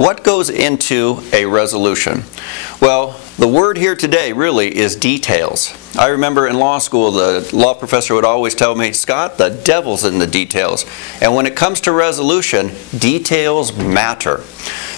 what goes into a resolution? Well, the word here today really is details. I remember in law school, the law professor would always tell me, Scott, the devil's in the details. And when it comes to resolution, details matter.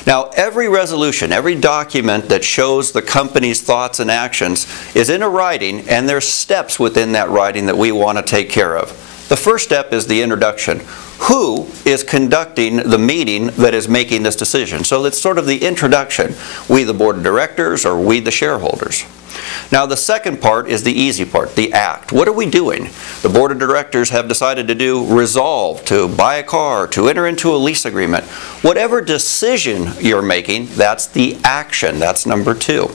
Now, every resolution, every document that shows the company's thoughts and actions is in a writing, and there's steps within that writing that we want to take care of. The first step is the introduction. Who is conducting the meeting that is making this decision? So that's sort of the introduction. We, the board of directors, or we, the shareholders. Now the second part is the easy part, the act. What are we doing? The board of directors have decided to do resolve, to buy a car, to enter into a lease agreement. Whatever decision you're making, that's the action. That's number 2.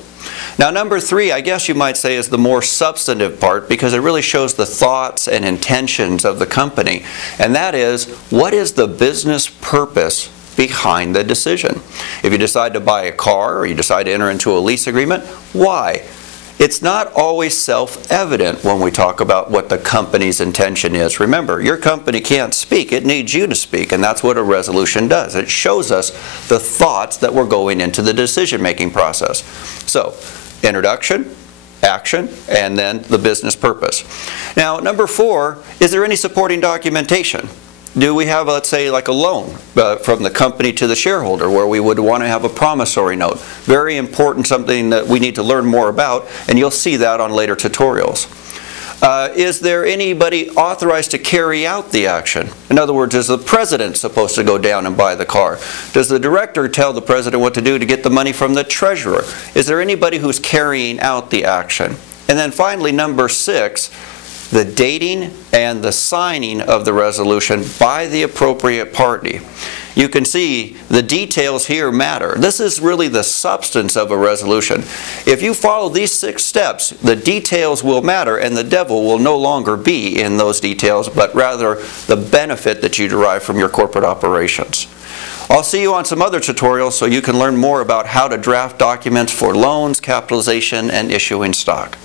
Now number 3, I guess you might say, is the more substantive part, because it really shows the thoughts and intentions of the company. And that is, what is the business purpose behind the decision? If you decide to buy a car or you decide to enter into a lease agreement, why? It's not always self-evident when we talk about what the company's intention is. Remember, your company can't speak. It needs you to speak, and that's what a resolution does. It shows us the thoughts that were going into the decision-making process. So, introduction, action, and then the business purpose. Now, number 4, is there any supporting documentation? Do we have, let's say, like a loan from the company to the shareholder, where we would want to have a promissory note? Very important, something that we need to learn more about, and you'll see that on later tutorials. Is there anybody authorized to carry out the action? In other words, is the president supposed to go down and buy the car? Does the director tell the president what to do to get the money from the treasurer? Is there anybody who's carrying out the action? And then finally, number 6, the dating and the signing of the resolution by the appropriate party. You can see the details here matter. This is really the substance of a resolution. If you follow these 6 steps, the details will matter, and the devil will no longer be in those details, but rather the benefit that you derive from your corporate operations. I'll see you on some other tutorials so you can learn more about how to draft documents for loans, capitalization, and issuing stock.